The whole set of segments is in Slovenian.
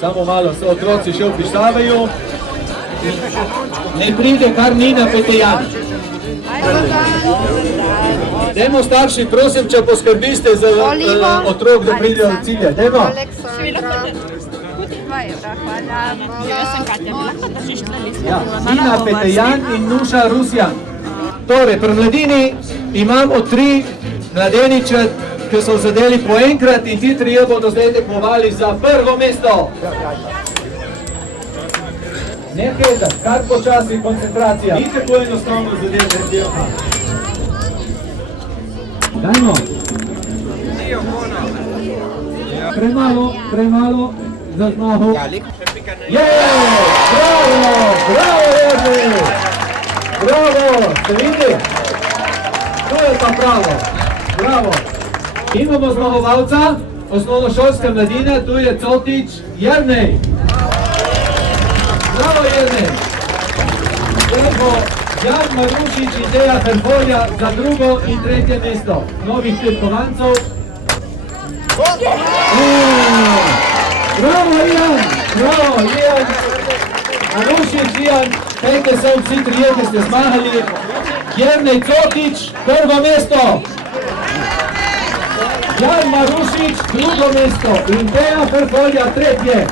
Samo malo se otroci še opištavajo. Ne pride kar Nina Petejan. Dajmo starši, prosim, če poskrbiste za otrok, da pridejo v cilje. Dajmo. Nina Petejan in Nuša Rusjan. Torej, pri mladini imamo 3 mladeniče, ki so zadeli po enkrat in ti 3 bodo zdaj tekmovali za prvo mesto. Ne hecati, kar počasi, koncentracija. Ni tako enostavno zadeti. Dajmo. Premalo za zmago. Bravo, Jerzy! Bravo, ste videli? To je pa pravo. Bravo. Imamo zmagovalca osnovnošolske mladine, tu je Cotič Jernej. Bravo, Jernej. Zdaj Jan Marušič in Deja Ferfolja za 2. in 3. mesto. Novih tetkovancov. Bravo, Ian. Bravo, Ian. Marušič, Ian. Pejte se vsi 3, ki ste zmagali. Jernej Cotič, 1. mesto. Jan Marušič, 2. mesto in Deja Ferfolja, 3.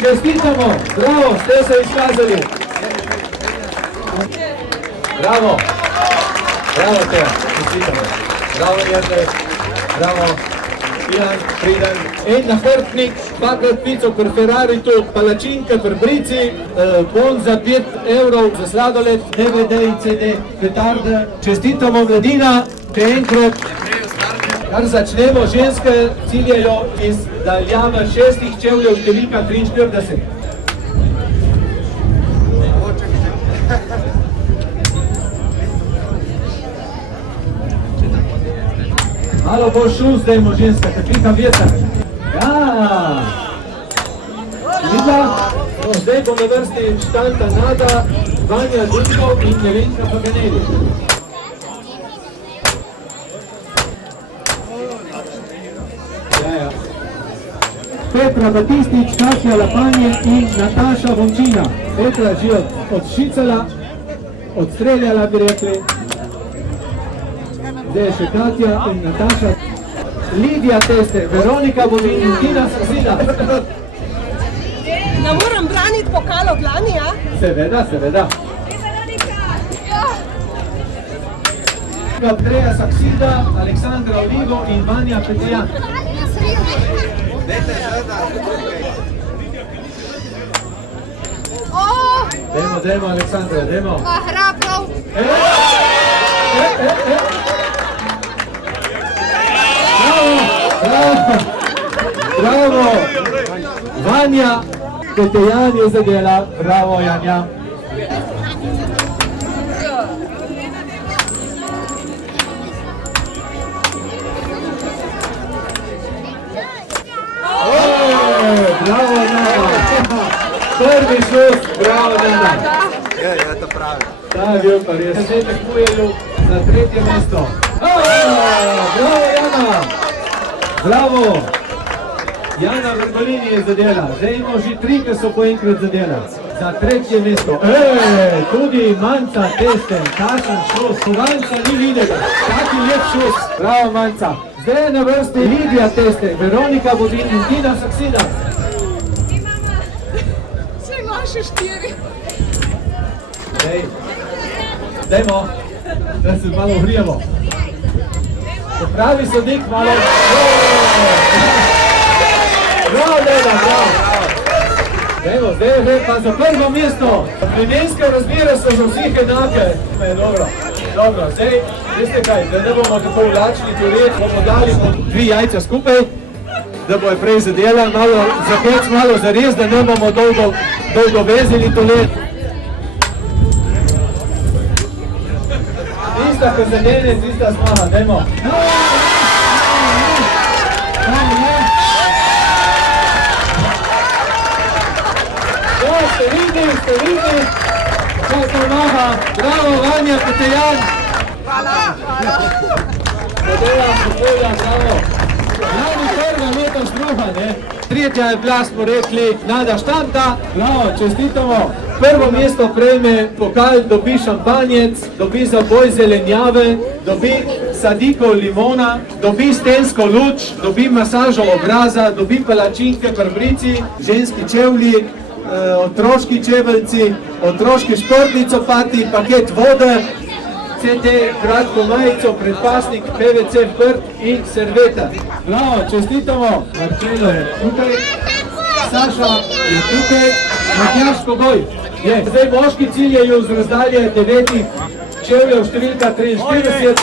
Čestitamo, bravo, ste se izkazali. Bravo, bravo Teja, čestitamo. Bravo Jernej, bravo Ian, Friden. En nahrbtnik, 2x pico pri Ferraritu, palačinke pri Brici, bon za 5 evrov za sladoled, DVD in CD, petarde. Čestitamo mladina, te enkrat. Kar začnemo, ženske ciljajo iz daljave 6 čevljev, številka 43. Malo bolj šum zdajmo, ženska, kačvika vjetar. Ja! Vidla? Zdaj bo na vrsti Štanta Nada, Vanja Dudkov in Nevenka Paganeli. Petra Batistič, Katja Lapanje in Nataša Vončina. Petra že odšicala, odstreljala bi rekli. Zdaj je še Katja in Nataša. Lidija Teste, Veronika Bodin in Tina Sazina. Ne moram braniti pokal od lani, ja? Seveda, seveda. Andreja Saksida, Aleksandra Olivo in Vanja Petejan. Dajmo, Aleksandra, dajmo. Hrapov. Bravo. Vanja Petejan je zadela. Bravo, Janja. Bravo, Nada. Prvi šut, bravo, Nada. Je to pravi. Ta je bil pa res. Zdaj tekmujejo na 3. mesto. Bravo, Jana. Bravo. Jana Vrgolini je zadela. Zdaj imamo že 3, ki so po enkrat zadela. Za 3. mesto. Tudi Manca Testen, Tašan šus. Kovanca ni videti. Taki lep šus. Bravo, Manca. Zdaj je na vrsti Lidija Teste, Veronika Bodin in Tina Saksina. Vse ima še 4. Dajmo, da se malo vrijemo. Popravi sodnik malo. Bravo, Deda, bravo. Dajmo, zdaj je pa za 1. mesto. Plemenske razmere so za vsih enake. Dobro, zdaj, veste kaj, da ne bomo tako vlačni, bomo dali 2 jajca skupaj. da bojo prej zadela, malo zapec, malo zares, da ne bomo dolgo vezili to let. Tista, ko zadene, tista zmaga, dajmo. Ste videli, kaj se maha, bravo, Vanja, Petejan. Podela, bravo. Lani prva leta Štruha, ne? Tretja je bila, smo rekli, Nada Štanta. Bravo, čestitamo. Prvo mesto prejme pokal, dobi šampanjec, dobi zaboj zelenjave, dobi sadiko limona, dobi stensko luč, dobi masažo obraza, dobi palačinke pri brici, ženski čevlji, otroški čeveljci, otroški športni copati, paket vode, CD, kratko majico, predpasnik, PVC vrt in serveta. Bravo, čestitamo. Marcelo je tukaj, Saša je tukaj, Matjaž Kogoj je. Zdaj moški ciljajo z razdalje 9 čevljev, številka 43.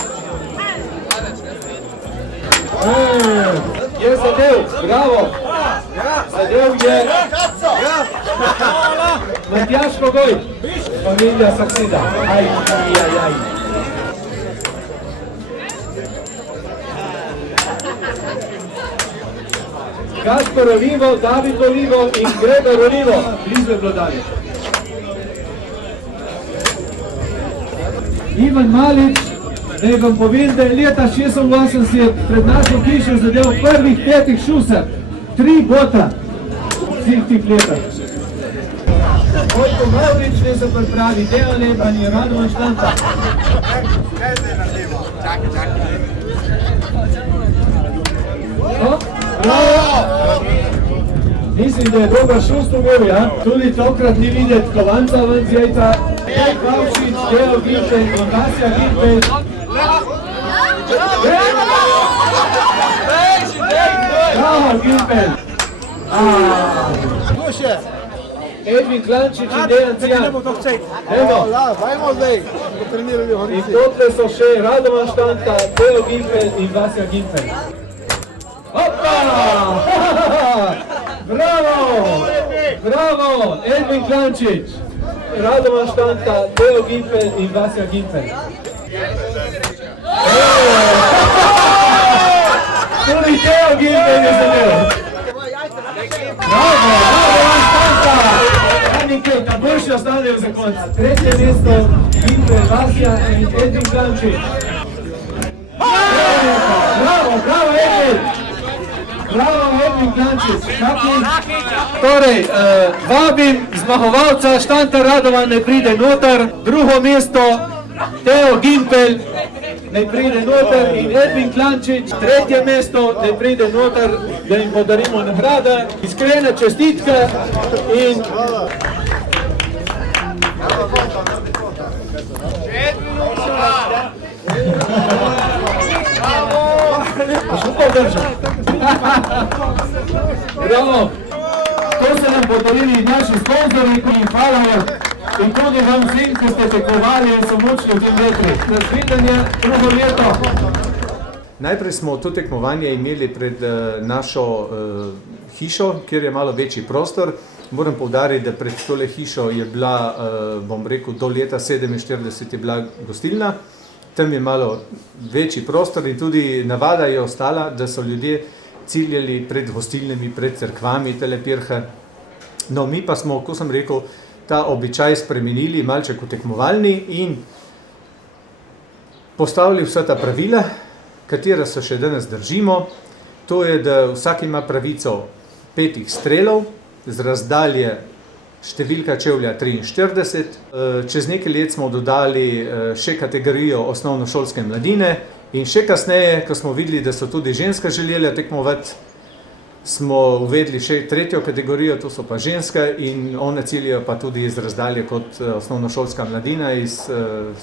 Je zadev, bravo. Zadev je Matjaž Kogoj, familija Saksida. Aj. Gaspar Olivo, David Olivo in Gregor Olivo. Blizu je bilo dalje. Ivan Malič, naj vam povem, da je leta 86 pred našo hišo zadev prvih 5 šuser. 3 bota v vseh tih letah. Vojko Mavrič, ne se pripravi, Dejan Lepan in Radovan Štanta. Mislim, da je dober šust umel, ja? Tudi tokrat ni videti kovanca ven z jajca. Klavšič, Deo Gimpel in Vasja Gimpel. Bravo, Gimpel! Edvin Klančič in Dejan Cijan. Evo. In totle so še Radovan Štanta, Deo Gimpel in Vasja Gimpel. Opa! Bravo! Edvin Klančič, Radovan Štanta, Deo Gimpel in Vasja Gimpel. Tudi Deo Gimpel je zadel. Bravo, Radovan Štanta! Nekaj, da boljši ostanejo za konc. Tretje mesto, Gimpel, Vasja in Edvin Klančič. Bravo, Edvin! Bravo, Edvin Klančič. Torej, vabim zmagovalca Štanta Radovan, naj pride noter. Drugo mesto, Deo Gimpel, naj pride noter. In Edvin Klančič, tretje mesto, naj pride noter, da jim podarimo nagrade. Iskrene čestitke in... Šupal drža. Bravo. To se nam podarili naši sponzori, ki jim hvala in tudi vam vsem, ki ste tekmovali in so močni v tem vetri. Nasvidenje, drugo leto. Najprej smo to tekmovanje imeli pred našo hišo, kjer je malo večji prostor. Moram poudariti, da pred tole hišo je bila, bom rekel, do leta 47 je bila gostilna. Tam je malo večji prostor in tudi navada je ostala, da so ljudje ciljali pred gostilnami, pred cerkvami tele pirhe. No, mi pa smo, ko sem rekel, ta običaj spremenili, malček v tekmovalni in postavili vsa ta pravila, katera se še danes držimo. To je, da vsak ima pravico 5 strelov z razdalje številka čevlja 43. Čez nekaj let smo dodali še kategorijo osnovnošolske mladine in še kasneje, ko smo videli, da so tudi ženske želele tekmovati, smo uvedli še tretjo kategorijo, to so pa ženske in one ciljajo pa tudi iz razdalje kot osnovnošolska mladina iz,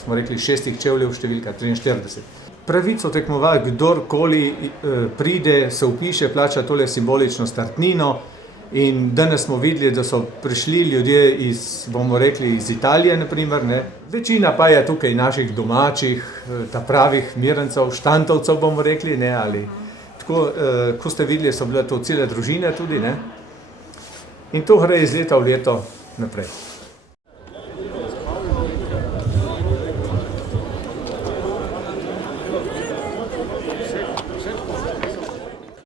smo rekli, 6 čevljev številka 43. Pravico tekmovati, kdorkoli pride, se vpiše, plača tole simbolično startnino. In danes smo videli, da so prišli ljudje iz, bomo rekli, iz Italije, naprimer, ne. Večina pa je tukaj naših domačih, ta pravih mirencev, štantovcev, bomo rekli, ne, ali tako, ko ste videli, so bile to cele družine tudi, ne? In to gre iz leta v leto naprej.